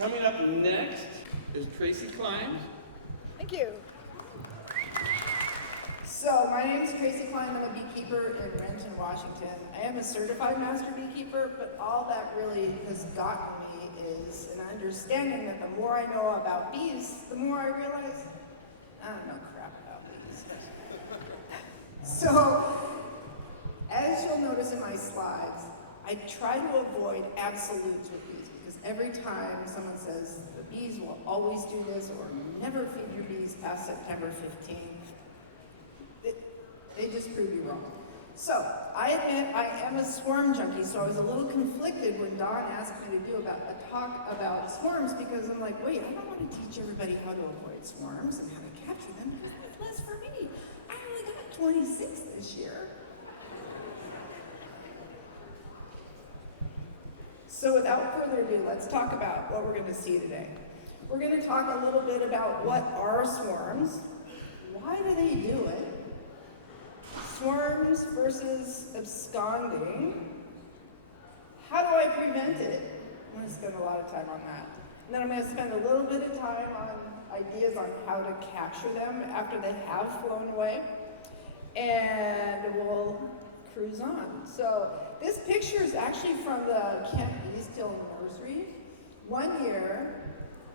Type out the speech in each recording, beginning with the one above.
Coming up next is Tracy Klein. Thank you. So my name is Tracy Klein. I'm a beekeeper in Renton, Washington. I am a certified master beekeeper, but all that really has gotten me is an understanding that the more I know about bees, the more I realize I don't know crap about bees. So, as you'll notice in my slides, I try to avoid absolutes with bees because every time someone says the bees will always do this or never feed your bees past September 15th, they just prove you wrong. So, I admit I am a swarm junkie, so I was a little conflicted when Dawn asked me to do a talk about swarms because I'm like, wait, I don't want to teach everybody how to avoid swarms and how to capture them because that's less for me. I only got 26 this year. So without further ado, let's talk about what we're going to see today. We're going to talk a little bit about what are swarms, why do they do it, swarms versus absconding, how do I prevent it? I'm going to spend a lot of time on that. And then I'm going to spend a little bit of time on ideas on how to capture them after they have flown away. And we'll cruise on. So this picture is actually from the Kent Easthill Nursery. One year,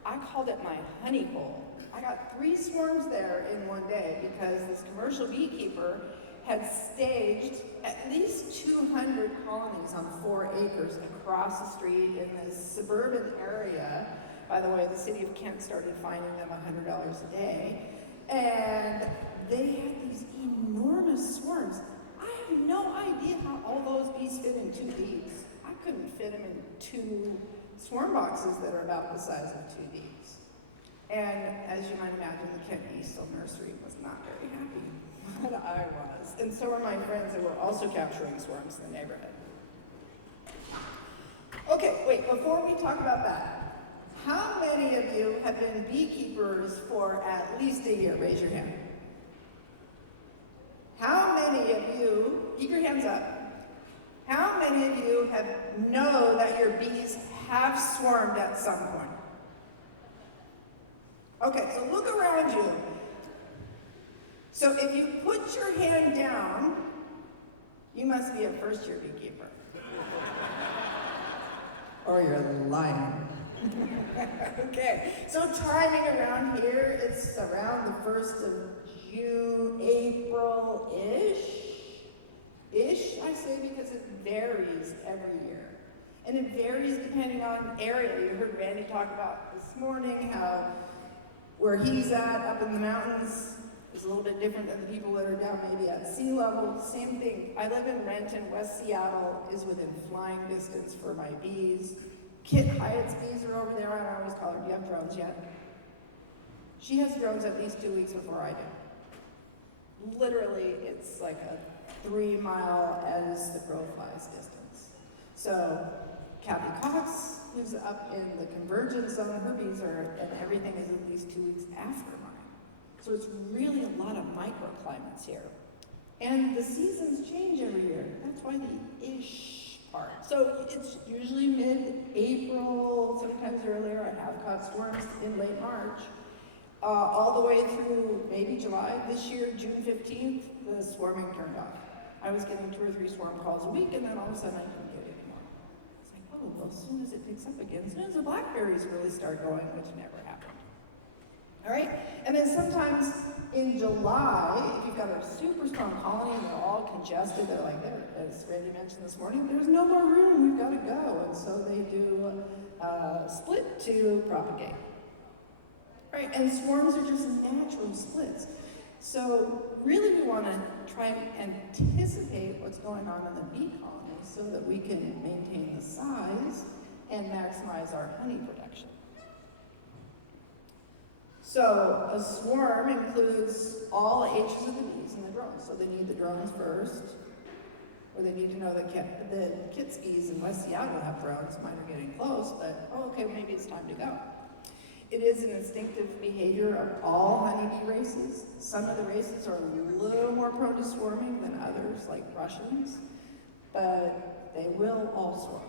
I called it my honey hole. I got 3 swarms there in one day because this commercial beekeeper had staged at least 200 colonies on 4 acres across the street in this suburban area. By the way, the city of Kent started fining them $100 a day. And they had these enormous swarms. I have no idea how all those bees fit in 2 bees. I couldn't fit them in 2 swarm boxes that are about the size of 2 bees. And as you might imagine, the Kent Easthill Nursery was not very happy, but I was. And so were my friends that were also capturing swarms in the neighborhood. Okay, wait, before we talk about that, how many of you have been beekeepers for at least a year? Raise your hand. How many of you, keep your hands up, how many of you know that your bees have swarmed at some point? Okay, so look around you. So if you put your hand down, you must be a first-year beekeeper. Or you're lying. Okay, so timing around here, it's around the 1st of June, April-ish. Ish, I say, because it varies every year. And it varies depending on area. You heard Randy talk about this morning how where he's at up in the mountains is a little bit different than the people that are down maybe at sea level. Same thing. I live in Renton. West Seattle is within flying distance for my bees. Kit Hyatt's bees are over there. I always call her, do you have drones yet? She has drones at least 2 weeks before I do. Literally, it's like a 3 mile as the crow flies distance. So Kathy Cox, who's up in the convergence zone, her bees are, and everything is at least 2 weeks after mine. So it's really a lot of microclimates here. And the seasons change every year. That's why the ish part. So it's usually mid-April, sometimes earlier. I have caught swarms in late March. All the way through maybe July. This year, June 15th, the swarming turned off. I was getting 2 or 3 swarm calls a week, and then all of a sudden I couldn't get it anymore. It's like, oh, well, as soon as it picks up again, as soon as the blackberries really start going, which never happened. All right? And then sometimes in July, if you've got a super strong colony and they're all congested, they're like, as Randy mentioned this morning, there's no more room, we've got to go. And so they do split to propagate. Right, and swarms are just natural splits. So really we want to try and anticipate what's going on in the bee colony so that we can maintain the size and maximize our honey production. So a swarm includes all ages of the bees and the drones. So they need the drones first, or they need to know that the Kit's bees in West Seattle have drones. Mine are getting close, but okay, maybe it's time to go. It is an instinctive behavior of all honeybee races. Some of the races are a little more prone to swarming than others, like Russians, but they will all swarm.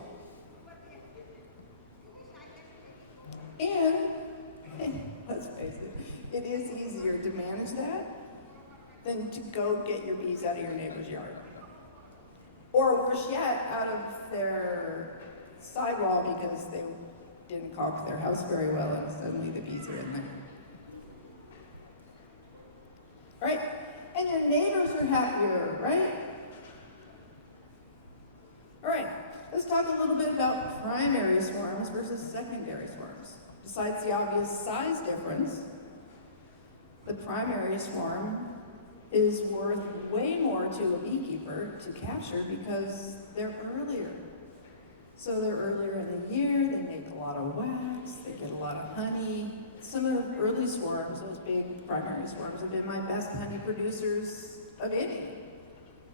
And, let's face it, it is easier to manage that than to go get your bees out of your neighbor's yard. Or worse yet, out of their sidewall because they didn't caulk their house very well and suddenly the bees are in there. Right? And your neighbors are happier, right? All right, let's talk a little bit about primary swarms versus secondary swarms. Besides the obvious size difference, the primary swarm is worth way more to a beekeeper to capture because they're earlier. So they're earlier in the year, they make a lot of wax, they get a lot of honey. Some of the early swarms, those big primary swarms, have been my best honey producers of any.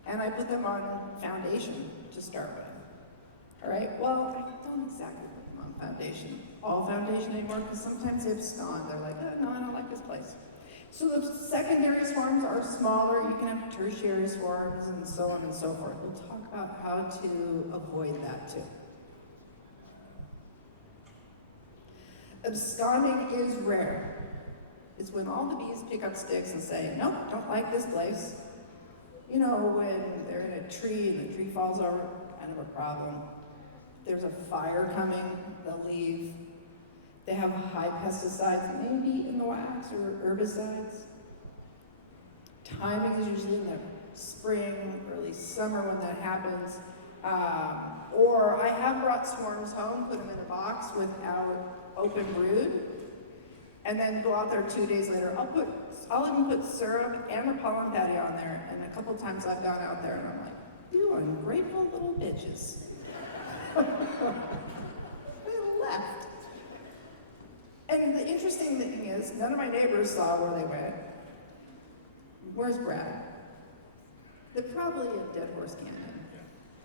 And I put them on foundation to start with. All right, well, I don't exactly put them on foundation, all foundation anymore, because sometimes they abscond. They're like, oh, no, I don't like this place. So the secondary swarms are smaller. You can have tertiary swarms and so on and so forth. We'll talk about how to avoid that too. Absconding is rare. It's when all the bees pick up sticks and say, nope, don't like this place. You know, when they're in a tree and the tree falls over, kind of a problem. There's a fire coming, they'll leave. They have high pesticides, maybe in the wax or herbicides. Timing is usually in the spring, early summer when that happens. Or I have brought swarms home, put them in a box without open brood, and then go out there 2 days later. I'll even put syrup and a pollen patty on there, and a couple times I've gone out there and I'm like, you ungrateful little bitches. They left. And the interesting thing is, none of my neighbors saw where they went. Where's Brad? They're probably in Dead Horse Canyon.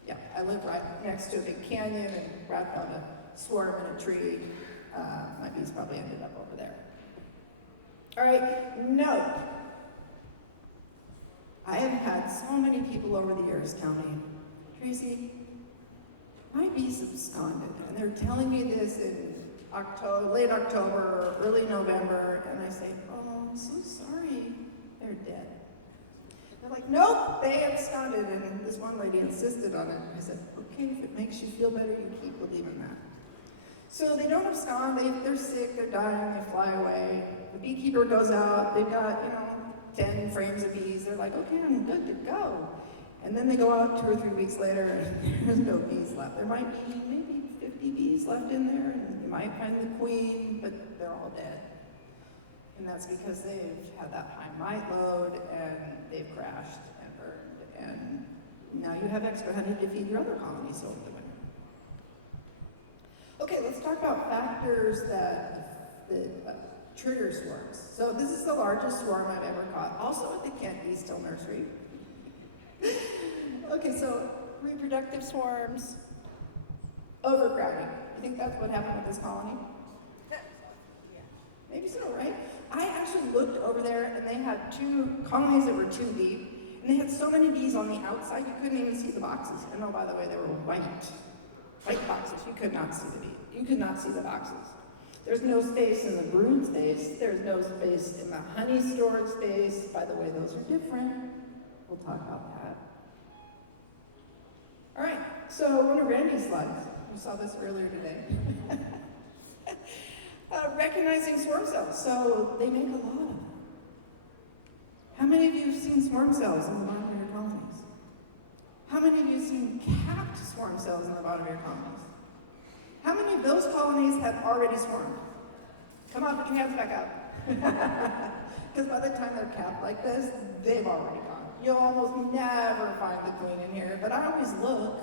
Yeah, I live right next to a big canyon, and Brad found a swarm in a tree. My bees probably ended up over there. All right, note. I have had so many people over the years tell me, Tracy, my bees absconded, and they're telling me this in late October, early November, and I say, oh, I'm so sorry, they're dead. They're like, nope, they absconded, and this one lady insisted on it. I said, okay, if it makes you feel better, you keep believing that. So they don't abscond, they're sick, they're dying, they fly away. The beekeeper goes out, they've got, 10 frames of bees, they're like, okay, I'm good to go. And then they go out 2 or 3 weeks later, and there's no bees left. There might be maybe 50 bees left in there, and you might find the queen, but they're all dead. And that's because they've had that high mite load, and they've crashed and burned, and now you have extra honey to feed your other colonies over the winter. Okay, let's talk about factors that trigger swarms. So this is the largest swarm I've ever caught, also at the Kent East Hill Nursery. Okay, so reproductive swarms, overcrowding. You think that's what happened with this colony? Maybe so, right? I actually looked over there, and they had 2 colonies that were 2 deep, and they had so many bees on the outside you couldn't even see the boxes. And oh, by the way, they were white boxes. You could not see the bee. You could not see the boxes. There's no space in the brood space. There's no space in the honey storage space. By the way, those are different. We'll talk about that. All right, so one of Randy's slides. We saw this earlier today. Recognizing swarm cells. So they make a lot of them. How many of you have seen swarm cells in the bottom of your colonies? How many of you have seen capped swarm cells in the bottom of your colonies? How many of those colonies have already swarmed? Come on, put your hands back up. Because by the time they're capped like this, they've already gone. You'll almost never find the queen in here, but I always look.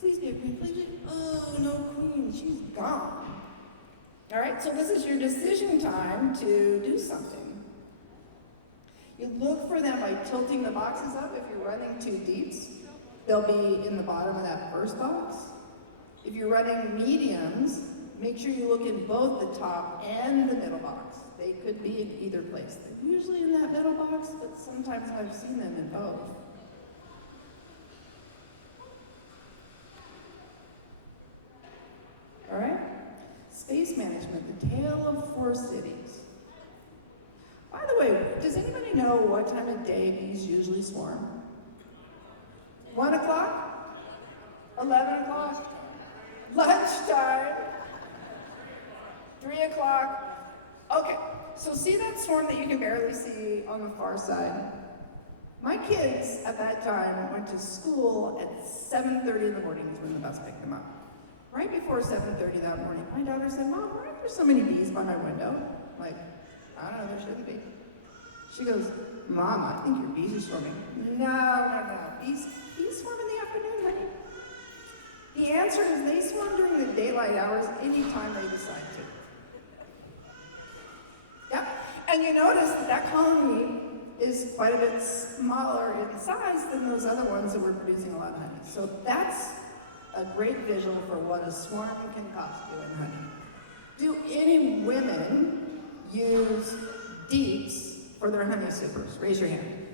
Please be a queen, please be. Oh, no queen, she's gone. All right, so this is your decision time to do something. You look for them by tilting the boxes up. If you're running 2 deeps, they'll be in the bottom of that first box. If you're running mediums, make sure you look in both the top and the middle box. They could be in either place. They're usually in that middle box, but sometimes I've seen them in both. All right? Space Bees Management, The Tale of Four Cities. By the way, does anybody know what time of day bees usually swarm? 1 o'clock? 11 o'clock? Lunchtime? 3 o'clock? Okay, so see that swarm that you can barely see on the far side? My kids at that time went to school at 7:30 in the morning is when the bus picked them up. Right before 7:30 that morning, my daughter said, "Mom, why are there so many bees by my window?" I'm like, I don't know, there shouldn't be. She goes, "Mom, I think your bees are swarming." No. Bees swarm in the afternoon, honey. The answer is they swarm during the daylight hours anytime they decide to. Yep, and you notice that colony is quite a bit smaller in size than those other ones that were producing a lot of honey. So that's a great visual for what a swarm can cost you in honey. Do any women use deeps for their honey supers? Raise your hand.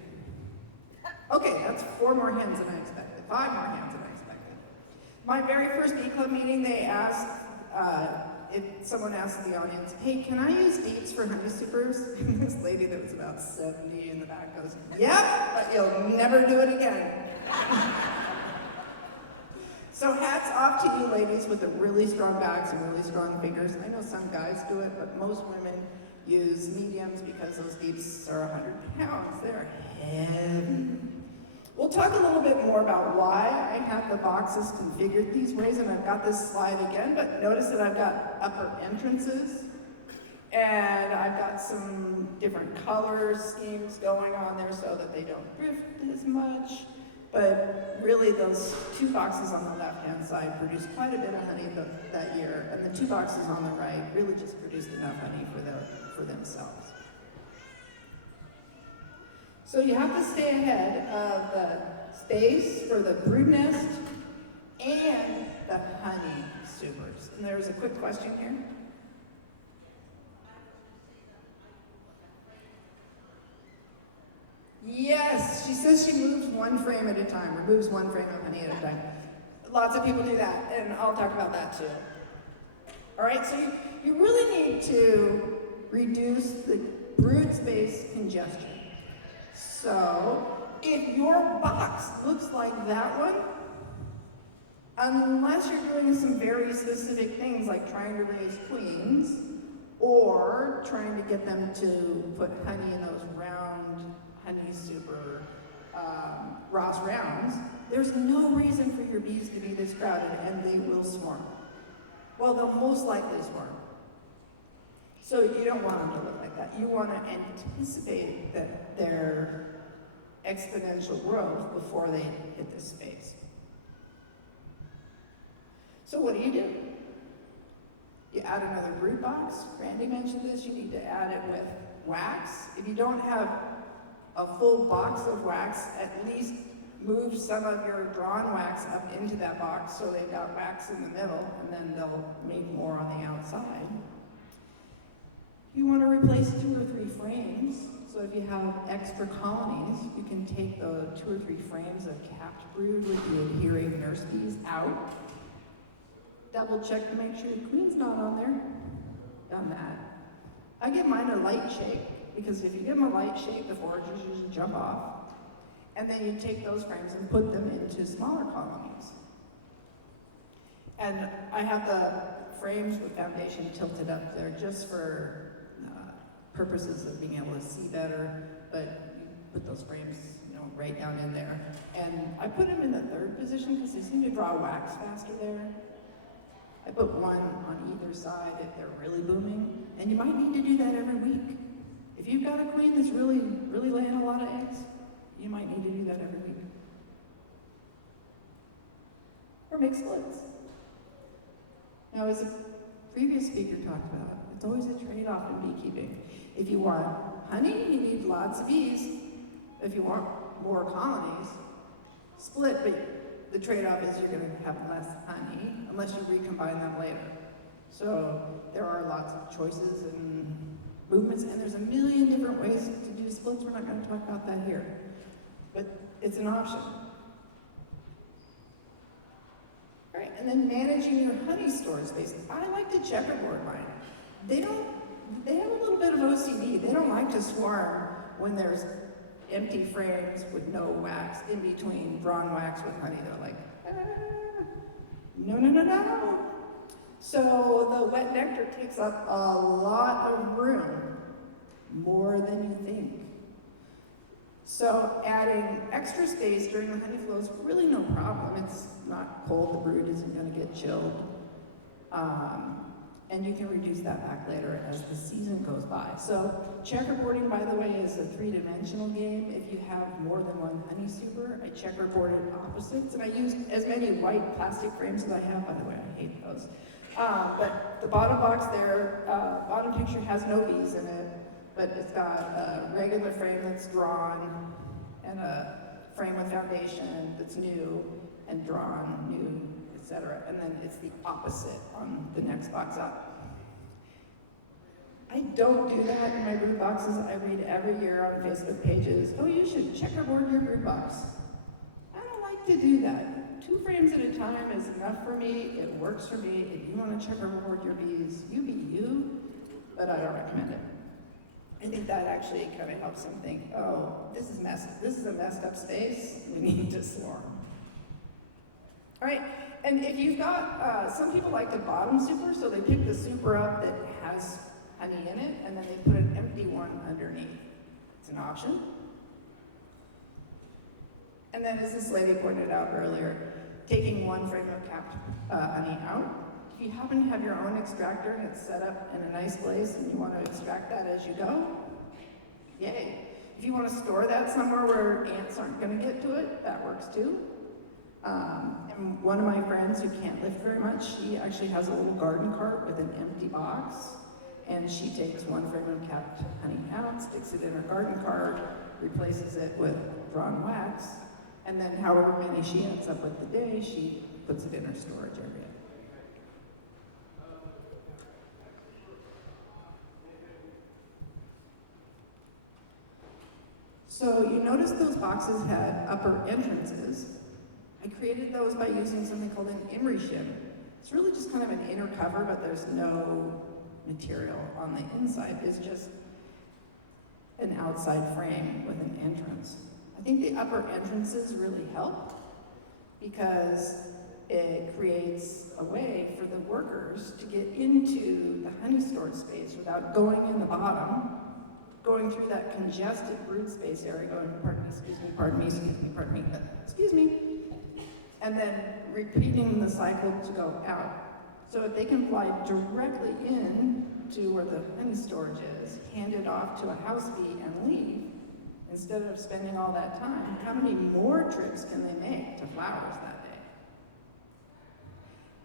Okay, that's 4 more hands than I expected. 5 more hands than I expected. My very first bee club meeting, they asked, if someone asked the audience, "Hey, can I use deeps for honey supers?" And this lady that was about 70 in the back goes, "Yep, but you'll never do it again." So hats off to you ladies with the really strong backs and really strong fingers. I know some guys do it, but most women use mediums because those deeps are 100 pounds. They're heavy. We'll talk a little bit more about why I have the boxes configured these ways, and I've got this slide again, but notice that I've got upper entrances, and I've got some different color schemes going on there so that they don't drift as much. But really, those 2 boxes on the left-hand side produced quite a bit of honey that year, and the 2 boxes on the right really just produced enough honey for themselves. So you have to stay ahead of the space for the brood nest and the honey supers. And there's a quick question here. Yes, she says she moves 1 frame at a time, removes 1 frame of honey at a time. Lots of people do that, and I'll talk about that too. All right, so you really need to reduce the brood space congestion. So if your box looks like that one, unless you're doing some very specific things like trying to raise queens or trying to get them to put honey in those round honey super Ross rounds, there's no reason for your bees to be this crowded, and they will swarm. Well, they'll most likely swarm. So you don't want them to look like that. You want to anticipate that their exponential growth before they hit this space. So what do? You add another brood box. Randy mentioned this. You need to add it with wax. If you don't have a full box of wax, at least move some of your drawn wax up into that box so they've got wax in the middle, and then they'll make more on the outside. You want to replace 2 or 3 frames. So if you have extra colonies, you can take the 2 or 3 frames of capped brood with the adhering nurse bees out. Double check to make sure the queen's not on there. Done that. I give mine a light shape, because if you give them a light shape, the foragers usually jump off. And then you take those frames and put them into smaller colonies. And I have the frames with foundation tilted up there just for purposes of being able to see better, but you put those frames, right down in there. And I put them in the 3rd position because they seem to draw wax faster there. I put 1 on either side if they're really booming, and you might need to do that every week. If you've got a queen that's really laying a lot of eggs, you might need to do that every week. Or make splits. Now, as a previous speaker talked about, it's always a trade-off in beekeeping. If you want honey, you need lots of bees. If you want more colonies, split, but the trade-off is you're going to have less honey unless you recombine them later. So there are lots of choices and movements, and there's a million different ways to do splits. We're not going to talk about that here, but it's an option. All right, and then managing your honey store space. I like to checkerboard mine. they have a little bit of OCD. They don't like to swarm when there's empty frames with no wax in between drawn wax with honey. They're like, no, no, no, no. So the wet nectar takes up a lot of room, more than you think. So adding extra space during the honey flow is really no problem. It's not cold, the brood isn't going to get chilled. And you can reduce that back later as the season goes by. So checkerboarding, by the way, is a three-dimensional game. If you have more than one honey super, I checkerboarded opposites, and I used as many white plastic frames as I have. By the way, I hate those. But the bottom box there, bottom picture has no bees in it, but it's got a regular frame that's drawn, and a frame with foundation that's new, and drawn, new, etc. And then it's the opposite on the next box up. I don't do that in my brood boxes. I read every year on Facebook pages, oh, you should checkerboard your brood box. I don't like to do that. 2 frames at a time is enough for me. It works for me. If you want to checkerboard your bees, you be you, but I don't recommend it. I think that actually kind of helps them think, oh, this is a messed up space. We need to swarm. All right, and if you've got, some people like to bottom super, so they pick the super up that has honey in it, and then they put an empty one underneath. It's an option. And then, as this lady pointed out earlier, taking 1 frame of capped honey out. If you happen to have your own extractor and it's set up in a nice place and you want to extract that as you go, yay. If you want to store that somewhere where ants aren't going to get to it, that works too. And one of my friends who can't lift very much, she actually has a little garden cart with an empty box, and she takes 1 frame of capped honey out, sticks it in her garden cart, replaces it with drawn wax, and then however many she ends up with the day, she puts it in her storage area. So you notice those boxes had upper entrances. I created those by using something called an emery shim. It's really just kind of an inner cover, but there's no material on the inside. It's just an outside frame with an entrance. I think the upper entrances really help because it creates a way for the workers to get into the honey storage space without going in the bottom, going through that congested brood space area, going, pardon me, excuse me, pardon me, excuse me, pardon me, excuse me, and then repeating the cycle to go out. So if they can fly directly in to where the honey storage is, hand it off to a house bee and leave, instead of spending all that time, how many more trips can they make to flowers that day?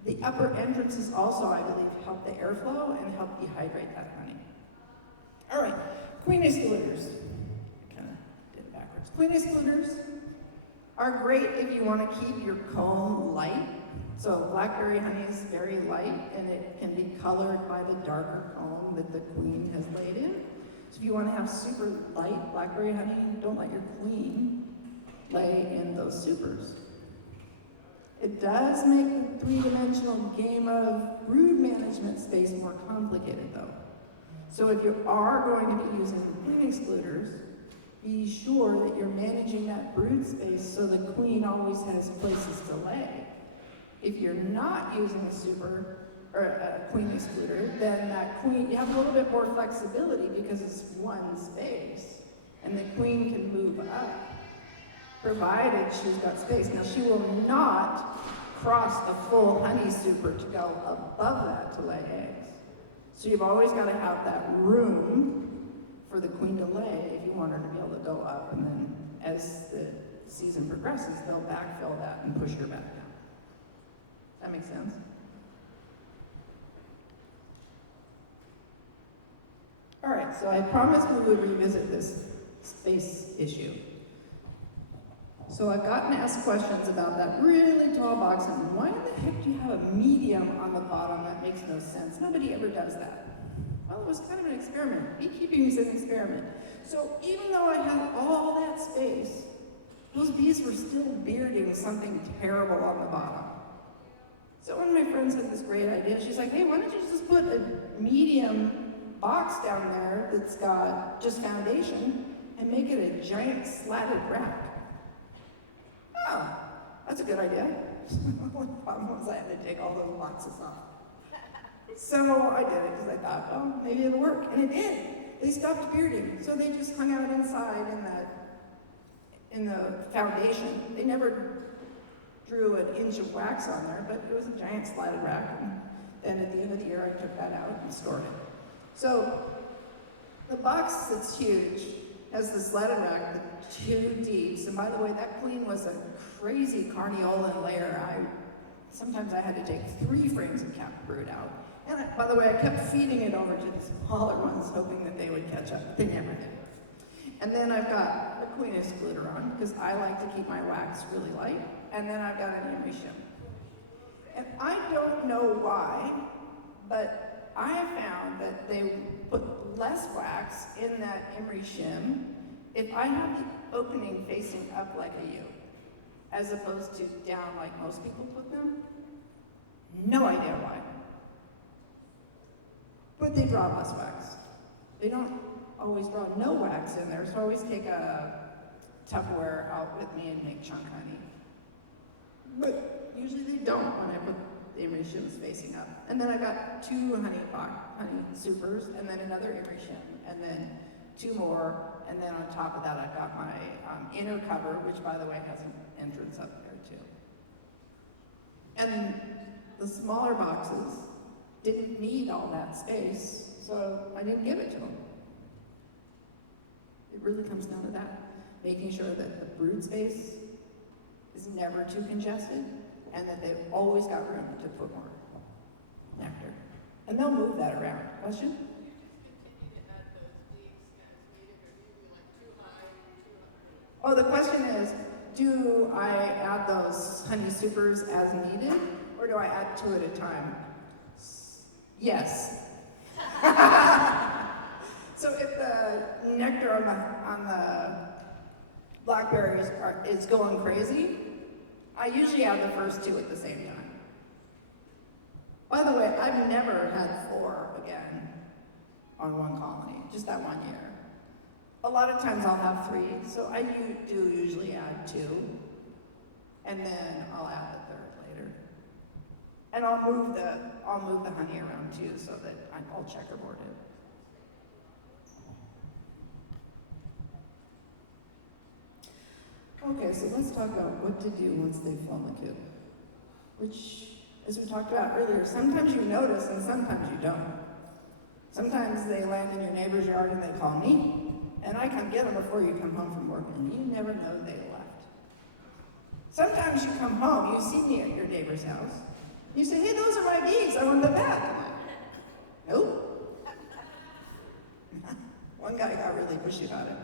The upper entrances also, I believe, help the airflow and help dehydrate that honey. All right, queen excluders. I kind of did it backwards. Queen excluders are great if you want to keep your comb light. So blackberry honey is very light, and it can be colored by the darker comb that the queen has laid in. So if you want to have super light blackberry honey, don't let your queen lay in those supers. It does make the 3-dimensional game of brood management space more complicated though. So if you are going to be using queen excluders, be sure that you're managing that brood space so the queen always has places to lay. If you're not using a super or a queen excluder, then that queen, you have a little bit more flexibility because it's one space, and the queen can move up, provided she's got space. Now, she will not cross a full honey super to go above that to lay eggs. So you've always got to have that room for the queen to lay if you want her to be able to go up, and then as the season progresses, they'll backfill that and push her back down. That makes sense? All right, so I promised we would revisit this space issue. So I've gotten asked questions about that really tall box, and why in the heck do you have a medium on the bottom? That makes no sense. Nobody ever does that. Well, it was kind of an experiment. Beekeeping is an experiment. So even though I had all that space, those bees were still bearding something terrible on the bottom. So one of my friends had this great idea. She's like, hey, why don't you just put a medium box down there that's got just foundation and make it a giant slatted rack? Oh, that's a good idea. The problem was I had to take all those boxes off. So I did it because I thought, well, maybe it'll work. And it did. They stopped bearding. So they just hung out inside in the foundation. They never drew an inch of wax on there, but it was a giant slatted rack. And then at the end of the year, I took that out and stored it. So the box that's huge has the slatted rack, the 2 deeps. And by the way, that queen was a crazy carniolan layer. Sometimes I had to take 3 frames of cat brood out. And by the way, I kept feeding it over to the smaller ones, hoping that they would catch up. They never did. And then I've got a queen excluderon, because I like to keep my wax really light. And then I've got an emery shim. And I don't know why, but I have found that they put less wax in that emery shim if I have the opening facing up like a U, as opposed to down like most people put them. No idea why. But they draw less wax. They don't always draw no wax in there, so I always take a Tupperware out with me and make chunk honey. But usually they don't when I put the emery shims facing up. And then I got 2 honey supers, and then another emery shim, and then 2 more, and then on top of that I've got my inner cover, which by the way has an entrance up there too. And the smaller boxes didn't need all that space, so I didn't give it to them. It really comes down to that. Making sure that the brood space is never too congested, and that they've always got room to put more nectar. And they'll move that around. Question? Oh, the question is, do I add those honey supers as needed, or do I add 2 at a time? Yes. So if the nectar on the blackberries is going crazy, I usually add the first 2 at the same time. By the way, I've never had 4 again on one colony, just that 1 year. A lot of times I'll have 3, so I do usually add 2, and then I'll add the 3rd later. And I'll move the honey around too, so that I'll checkerboard it. Okay, so let's talk about what to do once they've flown the coop. Which, as we talked about earlier, sometimes you notice and sometimes you don't. Sometimes they land in your neighbor's yard and they call me, and I come get them before you come home from work, and you never know they left. Sometimes you come home, you see me at your neighbor's house, you say, hey, those are my bees, I want them back. I'm like, nope. One guy got really pushy about it.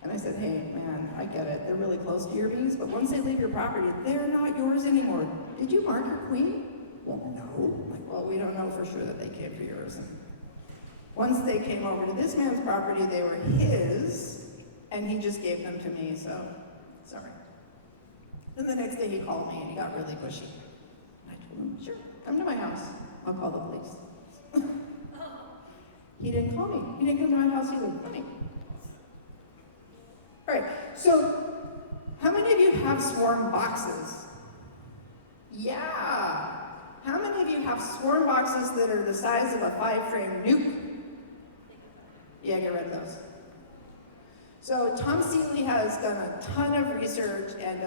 And I said, hey, man, I get it. They're really close to your bees, but once they leave your property, they're not yours anymore. Did you mark your queen? Well, no. I'm like, well, we don't know for sure that they came for yours. And once they came over to this man's property, they were his, and he just gave them to me, so sorry. Then the next day he called me and he got really pushy. I told him, sure, come to my house. I'll call the police. He didn't call me. He didn't come to my house either. Funny. All right, so how many of you have swarm boxes? Yeah. How many of you have swarm boxes that are the size of a 5-frame nuke? Yeah, get rid of those. So Tom Seeley has done a ton of research and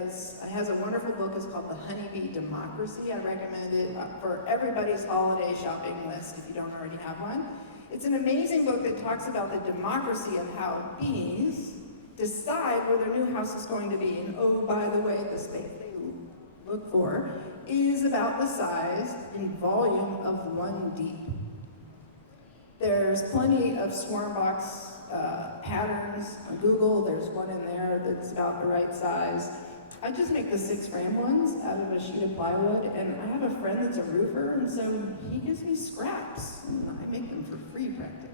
has a wonderful book. It's called The Honeybee Democracy. I recommend it for everybody's holiday shopping list if you don't already have one. It's an amazing book that talks about the democracy of how bees decide where their new house is going to be. And oh, by the way, the space they look for is about the size and volume of 1 deep. There's plenty of swarm box patterns on Google. There's one in there that's about the right size. I just make the 6-frame ones out of a sheet of plywood, and I have a friend that's a roofer, and so he gives me scraps, and I make them for free practically.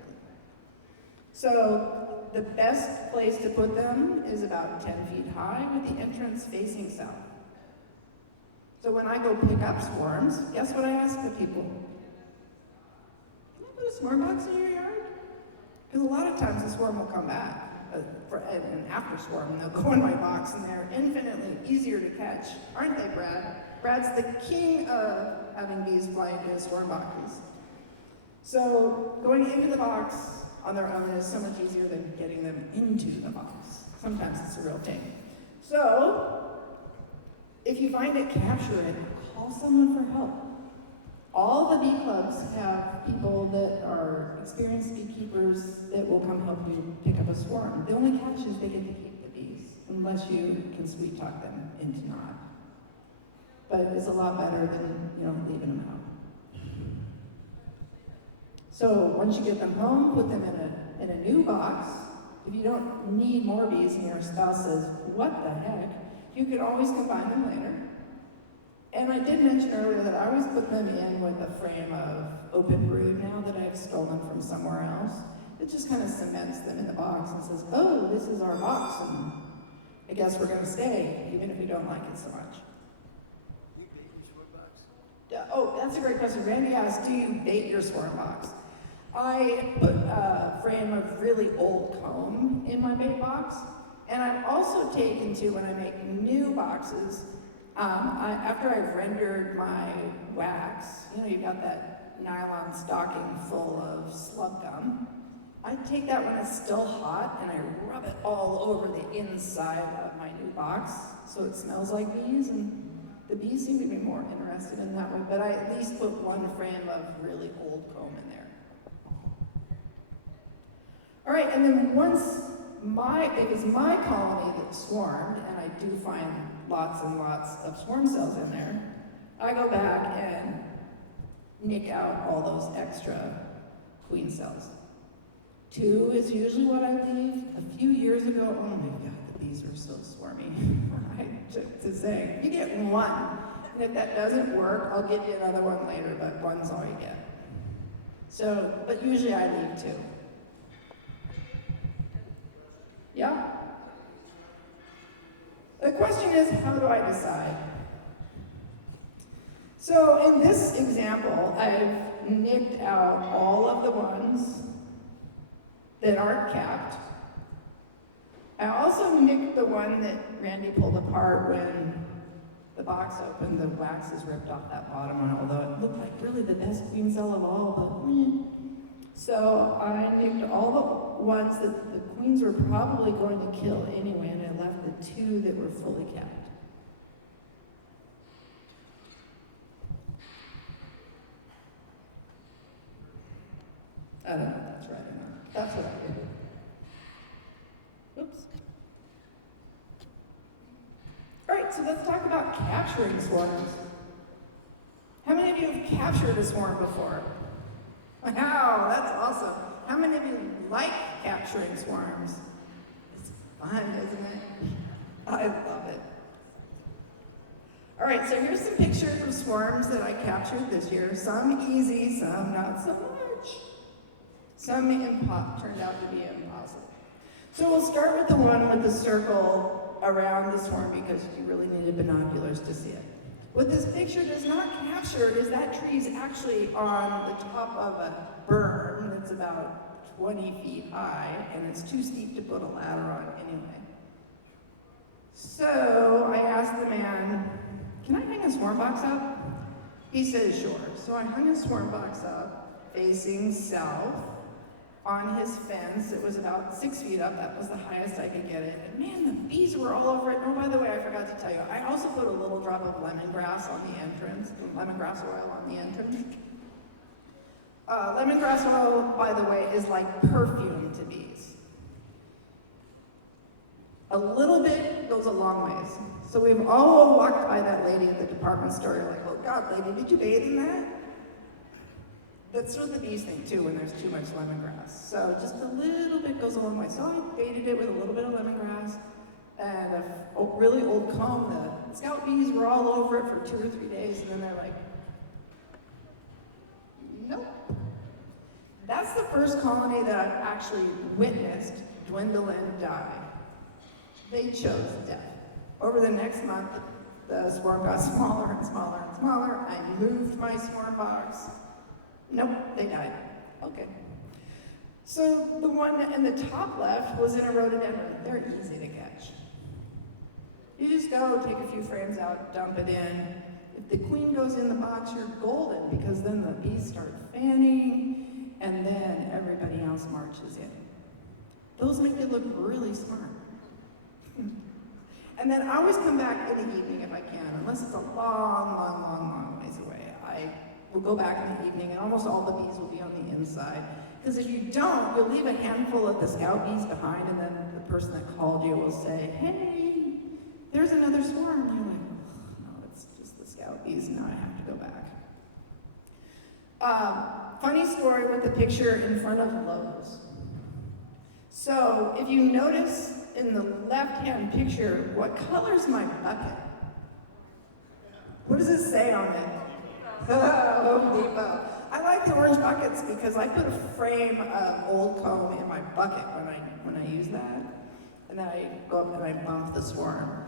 So the best place to put them is about 10 feet high with the entrance facing south. So when I go pick up swarms, guess what I ask the people? Can I put a swarm box in your yard? Because a lot of times the swarm will come back. For an after swarm, and they'll go in my box, and they're infinitely easier to catch, aren't they, Brad? Brad's the king of having bees fly into his swarm boxes. So going into the box on their own is so much easier than getting them into the box. Sometimes it's a real pain. So if you find it, capture it. Call someone for help. All the bee clubs have people that are experienced beekeepers that will come help you pick up a swarm. The only catch is they get to keep the bees, unless you can sweet talk them into not. But it's a lot better than, leaving them out. So once you get them home, put them in a new box. If you don't need more bees and your spouse says, what the heck, you can always combine them later. And I did mention earlier that I always put them in with a frame of open brood now that I've stolen from somewhere else. It just kind of cements them in the box and says, oh, this is our box, and I guess we're going to stay, even if we don't like it so much. Do you bait your swarm box? Oh, that's a great question. Randy asked, do you bait your swarm box? I put a frame of really old comb in my bait box, and I've also taken to, when I make new boxes, after I've rendered my wax, you've got that nylon stocking full of slug gum, I take that when it's still hot and I rub it all over the inside of my new box so it smells like bees, and the bees seem to be more interested in that way, but I at least put one frame of really old comb in there. All right, and then once it was my colony that swarmed, and I do find lots and lots of swarm cells in there, I go back and nick out all those extra queen cells. 2 is usually what I leave. A few years ago, oh my God, the bees were so swarmy. I took to say, you get 1, and if that doesn't work, I'll give you another one later, but 1's all you get. So, but usually I leave 2. Yeah? The question is, how do I decide? So in this example, I've nicked out all of the ones that aren't capped. I also nicked the one that Randy pulled apart when the box opened, the wax is ripped off that bottom one, although it looked like really the best queen cell of all, but So I nicked all the ones that the queens were probably going to kill anyway, and I left the 2 that were fully capped. I don't know if that's right or not. That's what I did. Oops. All right, so let's talk about capturing swarms. How many of you have captured a swarm before? Wow, that's awesome. How many of you like capturing swarms? It's fun, isn't it? I love it. All right, so here's some pictures of swarms that I captured this year. Some easy, some not so much. Some turned out to be impossible. So we'll start with the one with the circle around the swarm because you really needed binoculars to see it. What this picture does not capture is that tree is actually on the top of a berm that's about 20 feet high, and it's too steep to put a ladder on anyway. So I asked the man, can I hang a swarm box up? He says, sure. So I hung a swarm box up facing south on his fence. It was about 6 feet up. That was the highest I could get it. And man, the bees were all over it. Oh, by the way, I forgot to tell you, I also put a little drop of lemongrass on the entrance, lemongrass oil on the entrance. Lemongrass oil, by the way, is like perfume to bees. A little bit goes a long ways. So we've all walked by that lady at the department store, like, oh God, lady, did you bathe in that? That's what the bees think too when there's too much lemongrass. So just a little bit goes a long way. So I baited it with a little bit of lemongrass and a really old comb. The scout bees were all over it for 2 or 3 days, and then they're like, nope. That's the first colony that I've actually witnessed dwindle and die. They chose death. Over the next month, The swarm got smaller and smaller and smaller. I moved my swarm box. Nope, they died. Okay. So the one in the top left was in a rhododendron. They're easy to catch. You just go, take a few frames out, dump it in. If the queen goes in the box, you're golden, because then the bees start fanning, and then everybody else marches in. Those make it look really smart. And then I always come back in the evening if I can, unless it's a long ways away. I will go back in the evening, and almost all the bees will be on the inside. Because if you don't, you'll leave a handful of the scout bees behind, and then the person that called you will say, hey, there's another swarm. And you're like, oh, no, it's just the scout bees, now I have to go back. Funny story with the picture in front of Lowe's. So if you notice in the left-hand picture, what color's my bucket? What does it say on it? Home Depot. I like the orange buckets because I put a frame of old comb in my bucket when I use that. And then I go up and I bump the swarm.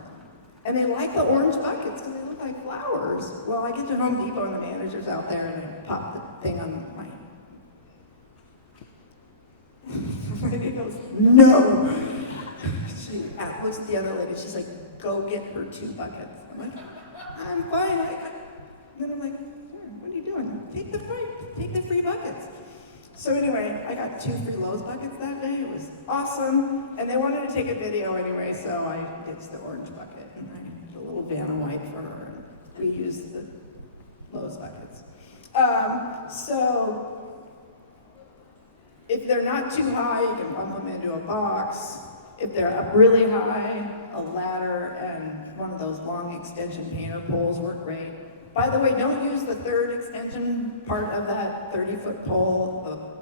And they like the orange buckets because they look like flowers. Well, I get to Home Depot and the manager's out there and I pop the thing on my... And he goes, no! She looks at the other lady, she's like, go get her 2 buckets. I'm like, I'm fine. Then I'm like, what are you doing? Take the free buckets. So anyway, I got 2 free Lowe's buckets that day. It was awesome. And they wanted to take a video anyway, so I ditched the orange bucket and I did a little Vanna White for her. And we used the Lowe's buckets. So if they're not too high, you can bump them into a box. If they're up really high, a ladder and one of those long extension painter poles work great. By the way, don't use the 3rd extension part of that 30-foot pole.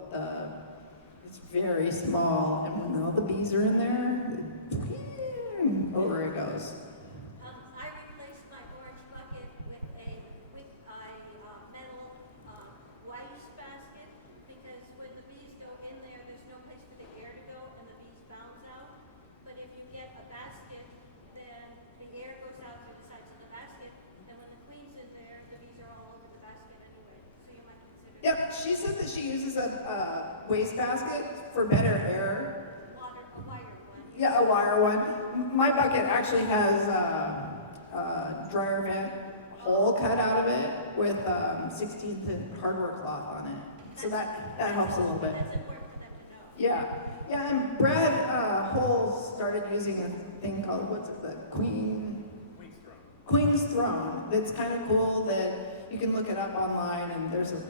It's very small, and when all the bees are in there, over it goes. I replaced my orange bucket with a metal rice basket, because when the bees go in there, there's no place for the air to go, and the bees bounce out. But if you get a basket, then the air goes out to the sides of the basket, and when the queen's in there, the bees are all over the basket anyway. So you might consider Yep, she said that she uses a wastebasket for better air. a wired one. Yeah, a wire one. My bucket actually has a dryer vent hole cut out of it with 16th and hardware cloth on it. So that helps a little bit. That's important for them to know. Yeah, and Brad Holes started using a thing called, what's it, the Queen's Throne. That's kind of cool that you can look it up online, and there's a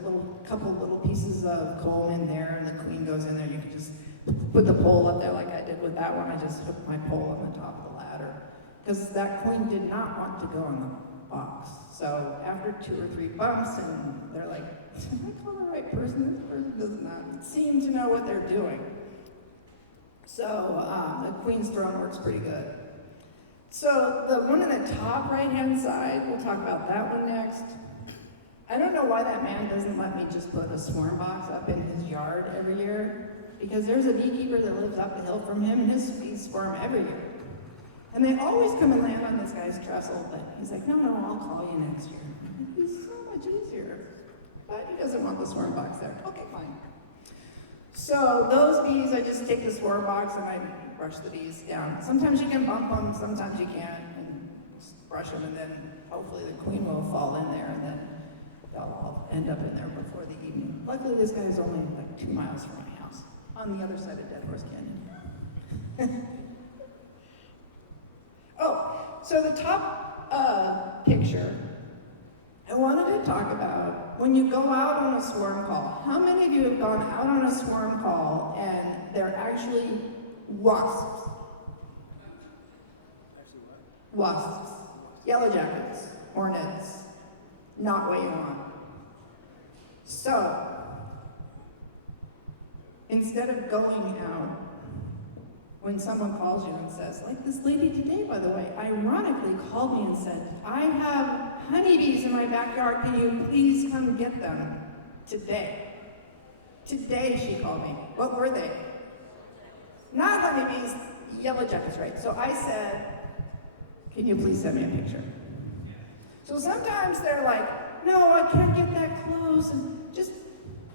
couple little pieces of comb in there, and the queen goes in there. You can just put the pole up there like I did with that one. I just hooked my pole on the top of the ladder because that queen did not want to go in the box. So after 2 or 3 bumps, and they're like, did I call the right person? This person does not seem to know what they're doing. So the Queen's Throne works pretty good. So the one in the top right-hand side, we'll talk about that one next. I don't know why that man doesn't let me just put a swarm box up in his yard every year, because there's a beekeeper that lives up the hill from him, and his bees swarm every year. And they always come and land on this guy's trestle, but he's like, no, I'll call you next year. It's so much easier. But he doesn't want the swarm box there. Okay, fine. So those bees, I just take the swarm box and I brush the bees down. Sometimes you can bump them, sometimes you can't, and just brush them, and then hopefully the queen will fall in there, and then they'll all end up in there before the evening. Luckily, this guy is only like 2 miles from my house, on the other side of Dead Horse Canyon. Oh, so the top picture, I wanted to talk about when you go out on a swarm call. How many of you have gone out on a swarm call and they're actually wasps? Wasps, yellow jackets, hornets, not what you want. So, instead of going out, when someone calls you and says, like this lady today, by the way, ironically called me and said, I have honeybees in my backyard, can you please come get them today? Today, she called me. What were they? Not honeybees, yellow jackets, right? So I said, can you please send me a picture? So sometimes they're like, no, I can't get that close, and just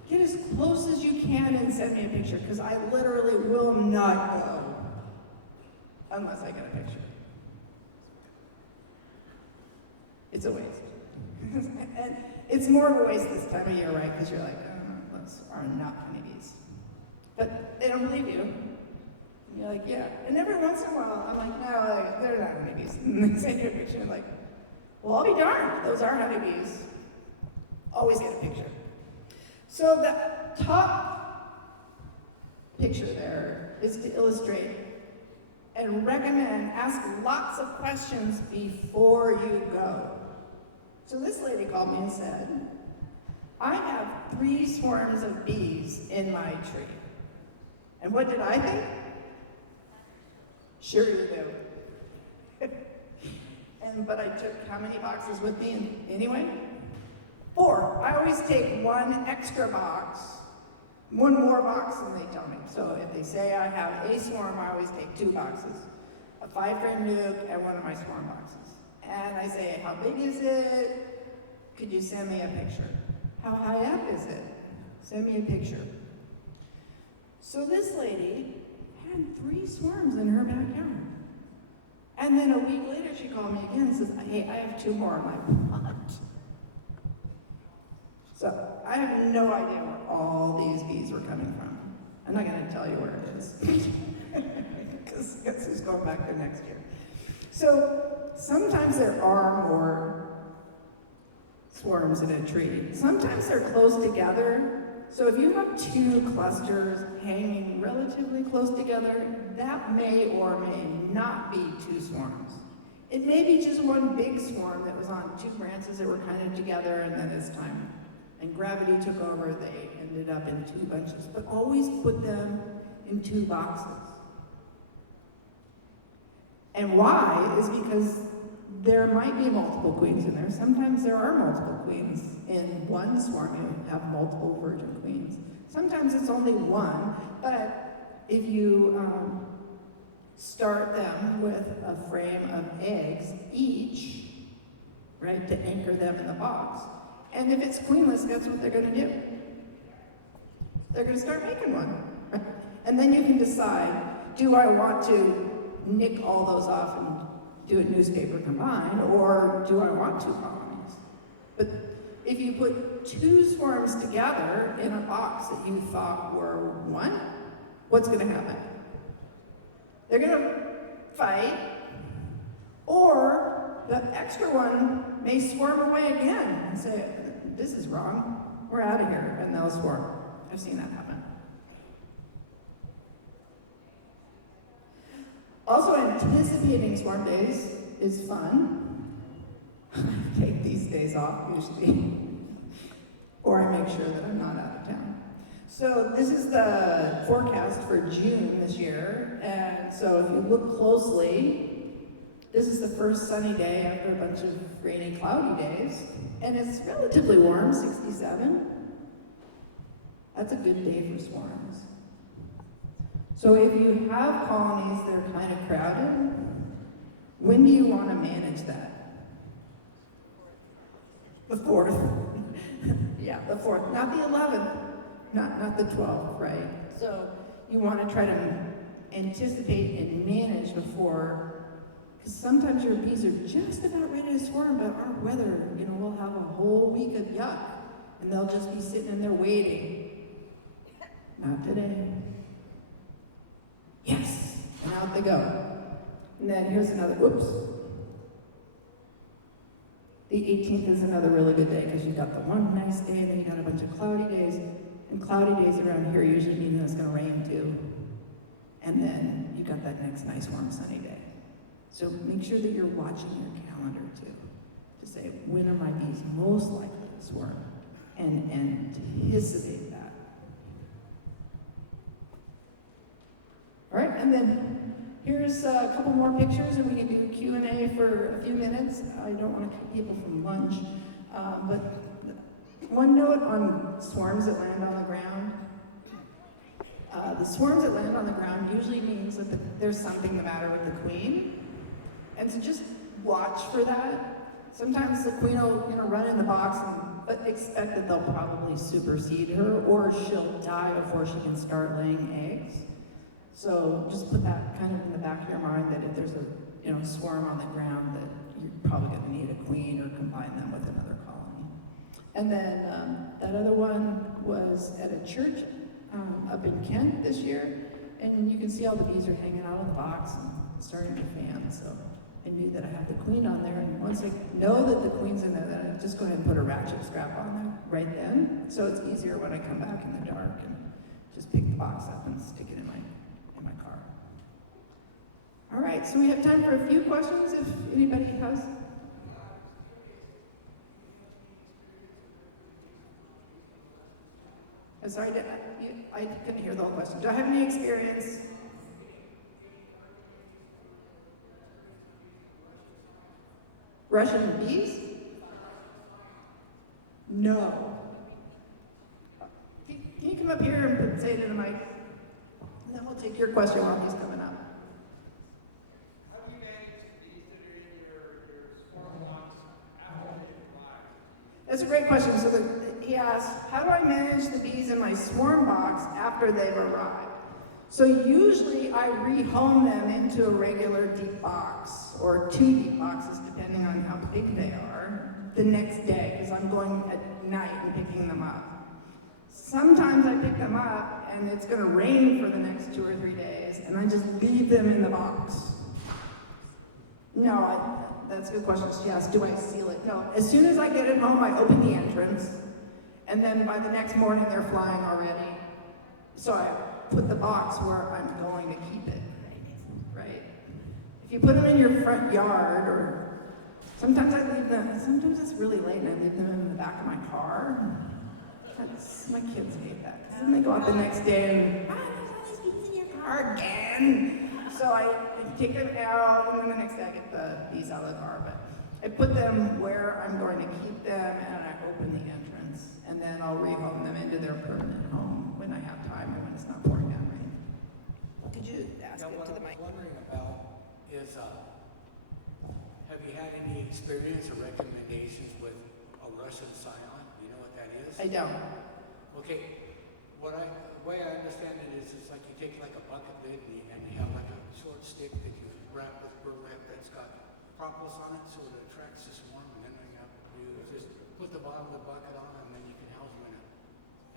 get as close as you can and send me a picture, because I literally will not go unless I get a picture. It's a waste. And it's more of a waste this time of year, right? Because you're like, oh, those are not honeybees. But they don't believe you. And you're like, yeah. And every once in a while, I'm like, no, they're not honeybees. And they send you a picture, and like, well, I'll be darned. Those are honeybees. Always get a picture. So the top picture there is to illustrate and recommend, ask lots of questions before you go. So this lady called me and said, I have 3 swarms of bees in my tree. And what did I think? Sure you do. But I took how many boxes with me anyway? 4. I always take 1 extra box, 1 more box than they tell me. So if they say I have a swarm, I always take 2 boxes. A 5-frame nuke and 1 of my swarm boxes. And I say, how big is it? Could you send me a picture? How high up is it? Send me a picture. So this lady had 3 swarms in her backyard. And then a week later, she called me again and says, hey, I have 2 more in my pot. So I have no idea where all these bees were coming from. I'm not going to tell you where it is, because guess who's going back there next year. So sometimes there are more swarms in a tree. Sometimes they're close together. So if you have 2 clusters hanging relatively close together, that may or may not be 2 swarms. It may be just 1 big swarm that was on 2 branches that were kind of together, and then as time and gravity took over, they ended up in 2 bunches. But always put them in 2 boxes. And why is because there might be multiple queens in there. Sometimes there are multiple queens. In 1 swarm, you have multiple virgin queens. Sometimes it's only 1, but if you start them with a frame of eggs each, right, to anchor them in the box, and if it's queenless, guess what they're going to do? They're going to start making one. Right? And then you can decide, do I want to nick all those off and do a newspaper combine, or do I want 2 colonies? But if you put 2 swarms together in a box that you thought were 1, what's going to happen? They're going to fight, or the extra one may swarm away again and say, this is wrong, we're out of here, and they'll swarm. I've seen that happen. Also, anticipating swarm days is fun. I take these days off usually, or I make sure that I'm not out of town. So this is the forecast for June this year, and so if you look closely, this is the first sunny day after a bunch of rainy, cloudy days, and it's relatively warm, 67. That's a good day for swarms. So if you have colonies that are kind of crowded, when do you want to manage that? The 4th. Yeah, the 4th, not the 11th, not the 12th, right? So you want to try to anticipate and manage before, because sometimes your bees are just about ready to swarm, but our weather, we'll have a whole week of yuck, and they'll just be sitting in there waiting. Not today. Yes, and out they go. And then here's another, whoops. The 18th is another really good day because you got the one nice day, and then you got a bunch of cloudy days. And cloudy days around here usually mean that it's going to rain too. And then you got that next nice warm sunny day. So make sure that you're watching your calendar too, to say, when are my bees most likely to swarm? And anticipate that. All right, and then here's a couple more pictures, and we can do Q&A for a few minutes. I don't want to keep people from lunch, but one note on swarms that land on the ground. The swarms that land on the ground usually means that there's something the matter with the queen, and so just watch for that. Sometimes the queen will, run in the box but expect that they'll probably supersede her, or she'll die before she can start laying eggs. So just put that kind of in the back of your mind that if there's a swarm on the ground, that you're probably going to need a queen or combine them with another colony. And then that other one was at a church up in Kent this year, and you can see all the bees are hanging out of the box and starting to fan. So I knew that I had the queen on there, and once I know that the queen's in there, then I just go ahead and put a ratchet strap on there right then. So it's easier when I come back in the dark and just pick the box up and stick it in my car. All right, so we have time for a few questions if anybody has. I'm sorry, I couldn't hear the whole question. Do I have any experience? Russian bees? No. Can you come up here and say it in the mic? And then we'll take your question while he's coming up. How do you manage the bees that are in your swarm box after they fly? That's a great question. So he asks, how do I manage the bees in my swarm box after they've arrived? So usually I rehome them into a regular deep box, or 2 deep boxes depending on how big they are, the next day, because I'm going at night and picking them up. Sometimes I pick them up and it's going to rain for the next 2 or 3 days, and I just leave them in the box. No, that's a good question. She asked, do I seal it? No. As soon as I get it home, I open the entrance, and then by the next morning they're flying already. So I put the box where I'm going to keep it, right? If you put them in your front yard, or sometimes I leave them, sometimes it's really late and I leave them in the back of my car. My kids hate that. And then they go out the next day and, there's all these bees in your car again. So I take them out, and then the next day I get the bees out of the car. But I put them where I'm going to keep them, and I open the entrance. And then I'll rehome them into their permanent home when I have time and when it's not pouring down rain. Could you ask it to the mic? What I'm wondering about is, have you had any experience or recommendations with a Russian scion? Do you know what that is? I don't. Okay, the way I understand it is, it's like you take like a bucket lid and you have like a short stick that you wrap with burlap that's got propolis on it, so it attracts the swarm, and then you just put the bottom of the bucket on, and then you can house them in it.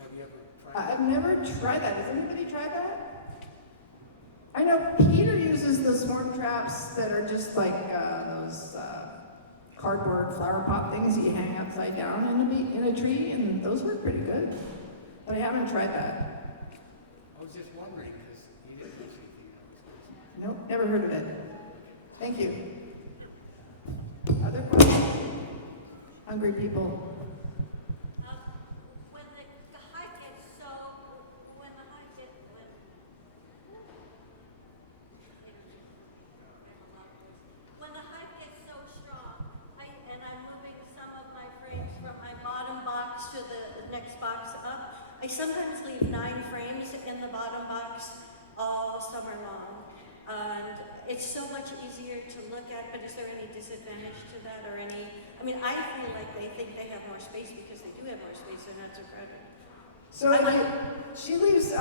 Have you ever tried that? I've never tried that. Has anybody tried that? I know Peter uses the swarm traps that are just like those cardboard flower pot things you hang upside down in a tree, and those work pretty good. But I haven't tried that. I was just wondering, because you didn't mention anything. Nope, never heard of it. Thank you. Other questions? Hungry people. When the hive gets so, when the hive gets, when the hive gets so strong, and I'm moving some of my frames from my bottom box to the next box up, I sometimes leave 9 frames in the bottom box all summer long. And it's so much easier to look at, but is there any disadvantage to that, or any, I mean, I feel like they think they have more space because they do have more space, they're not so crowded. So she leaves,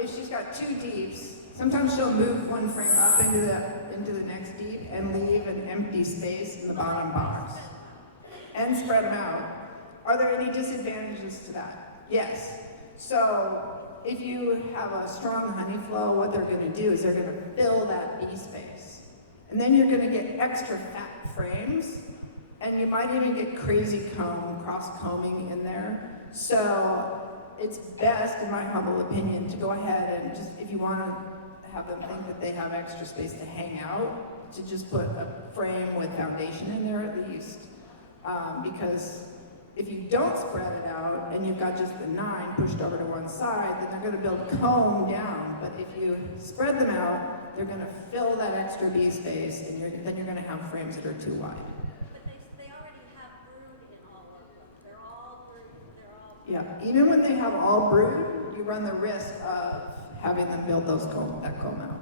if she's got 2 deeps, sometimes she'll move one frame up into the next deep and leave an empty space in the bottom box and spread them out. Are there any disadvantages to that? Yes. So if you have a strong honey flow, what they're going to do is they're going to fill that bee space. And then you're going to get extra fat frames, and you might even get crazy comb, cross-combing in there. So it's best, in my humble opinion, to go ahead and just, if you want to have them think that they have extra space to hang out, to just put a frame with foundation in there at least. Because if you don't spread it out and you've got just the 9 pushed over to one side, then they're going to build comb down. But if you spread them out, they're going to fill that extra bee space, and then you're going to have frames that are too wide. But they already have brood in all of them. They're all brood, Yeah, even when they have all brood, you run the risk of having them build that comb out.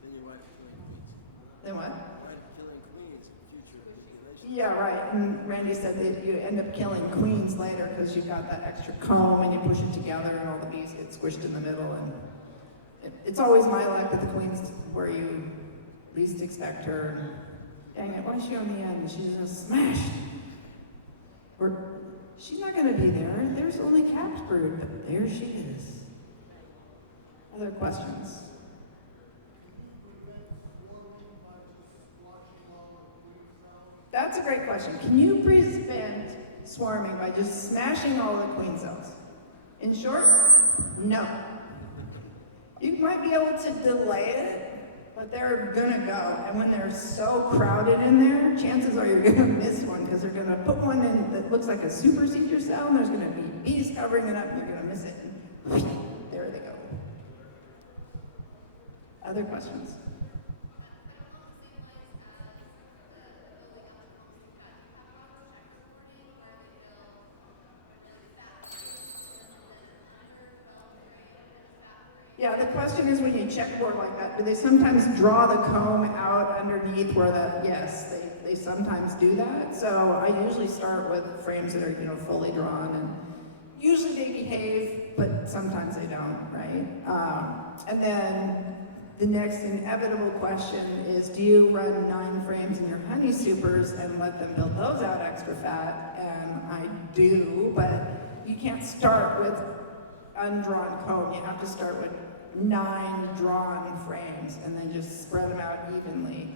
Then you might Then what? filling queens in the future. Yeah, right. And Randy said that you end up killing queens later because you've got that extra comb and you push it together and all the bees get squished in the middle. And it's always my luck that the queen's where you least expect her. And, dang it, why is she on the end? She's just smashed. Or she's not going to be there. There's only capped brood, but there she is. Other questions? That's a great question. Can you prevent swarming by just smashing all the queen cells? In short, no. You might be able to delay it, but they're gonna go. And when they're so crowded in there, chances are you're gonna miss one because they're gonna put one in that looks like a superseder cell and there's gonna be bees covering it up and you're gonna miss it. There they go. Other questions? Yeah, the question is when you checkboard like that, do they sometimes draw the comb out underneath where yes, they sometimes do that. So I usually start with frames that are, fully drawn, and usually they behave, but sometimes they don't, right? And then the next inevitable question is, do you run 9 frames in your honey supers and let them build those out extra fat? And I do, but you can't start with undrawn comb. You have to start with 9 drawn frames and then just spread them out evenly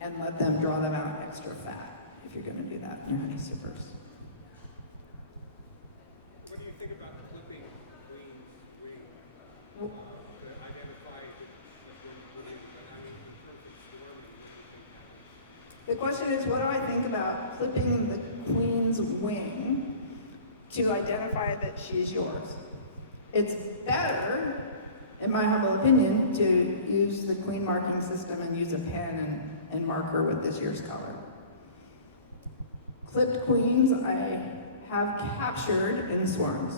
and let them draw them out extra fat if you're going to do that in your honey supers. What do you think about the clipping queen's wing to identify The question is, what do I think about clipping the queen's wing to identify that she's yours? It's better, in my humble opinion, to use the queen marking system and use a pen and marker with this year's color. Clipped queens I have captured in swarms.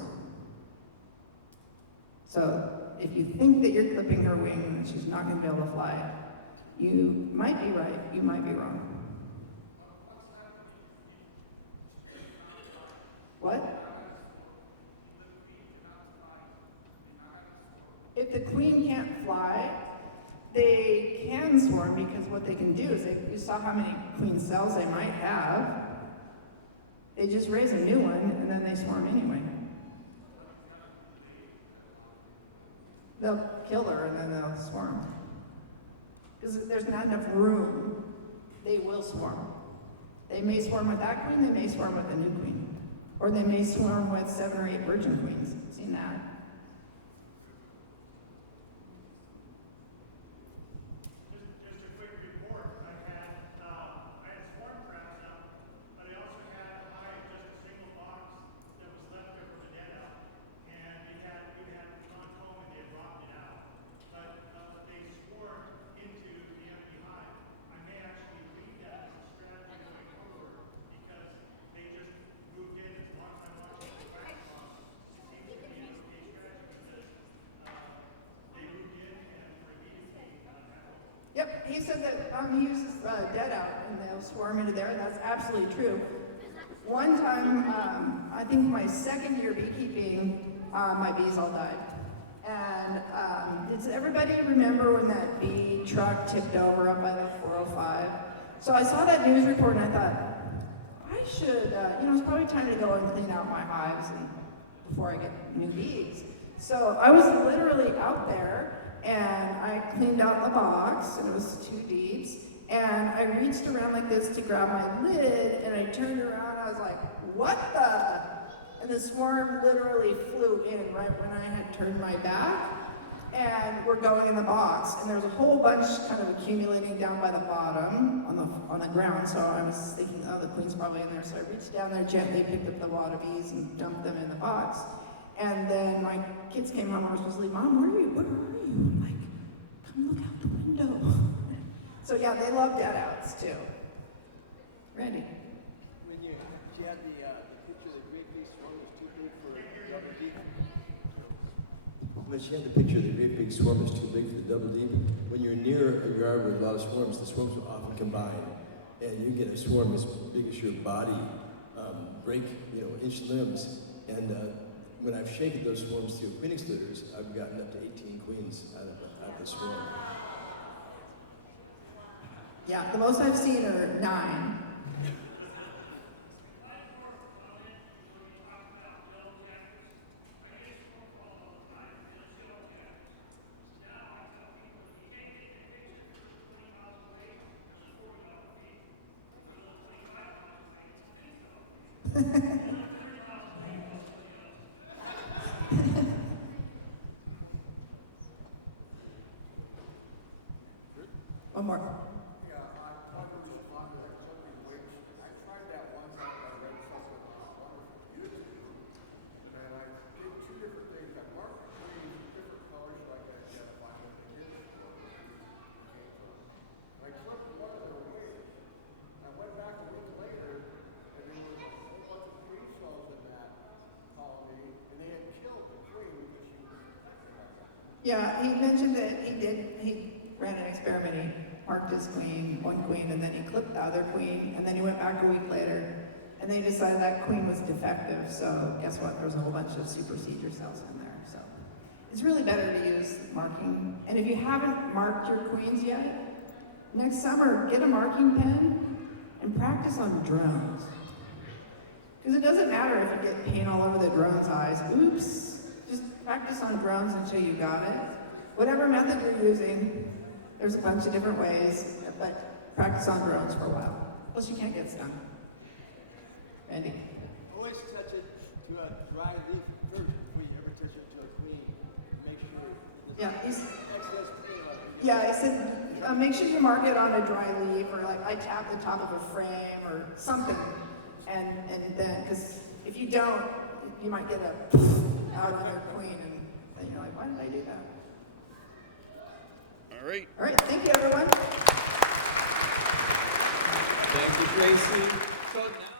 So if you think that you're clipping her wing and she's not going to be able to fly, you might be right, you might be wrong. What? If the queen can't fly, they can swarm because what they can do is, you saw how many queen cells they might have. They just raise a new one and then they swarm anyway. They'll kill her and then they'll swarm. Because there's not enough room, they will swarm. They may swarm with that queen, they may swarm with a new queen. Or they may swarm with 7 or 8 virgin queens. Seen that? Yep, he said that he uses dead out and they'll swarm into there. That's absolutely true. One time, I think my second year beekeeping, my bees all died. And does everybody remember when that bee truck tipped over up by the 405? So I saw that news report and I thought, I should, it's probably time to go and clean out my hives before I get new bees. So I was literally out there and I cleaned out the box, and it was 2 deeps, and I reached around like this to grab my lid, and I turned around, and I was like, what the? And the swarm literally flew in right when I had turned my back, and we're going in the box, and there was a whole bunch kind of accumulating down by the bottom on the ground, so I was thinking, oh, the queen's probably in there, so I reached down there gently, picked up the water bees, and dumped them in the box. And then my kids came home, I was supposed to leave, Mom, where are you? I'm like, come look out the window. So yeah, they love dead outs too. Randy. When she had the picture of the great big swarm was too big for double deep. When she had the picture of the great big swarm was too big for the double deep, when you're near a yard with a lot of swarms, the swarms will often combine. and you get a swarm as big as your body, break, inch limbs. And when I've shaken those swarms through queen excluders, I've gotten up to 18 queens out of a swarm. Yeah, the most I've seen are 9. One more. Yeah, I tried to respond to that clipping witch. I tried that once after I read something on YouTube, and I did 2 different things. I marked the queens in different colors so I could identify what they did. I clipped one of their wings. I went back a week later, and there was a whole bunch of queen cells in that colony, and they had killed the queen because she was. Yeah, he mentioned that he ran an experiment. He marked his queen, one queen, and then he clipped the other queen, and then he went back a week later, and they decided that queen was defective. So guess what? There was a whole bunch of supersedure cells in there. So it's really better to use marking. And if you haven't marked your queens yet, next summer get a marking pen and practice on drones. Because it doesn't matter if you get paint all over the drone's eyes. Oops. Just practice on drones until you got it. Whatever method you're using, there's a bunch of different ways, but practice on drones for a while. Plus you can't get stung. Randy? Always touch it to a dry leaf first before you ever touch it to a queen. Make sure Yeah, excess queen left. yeah, I said, make sure you mark it on a dry leaf, or like I tap the top of a frame or something. And then, because if you don't, you might get a out on your queen, and then you're like, why did I do that? All right. All right, thank you, everyone. Thank you, Tracy. So now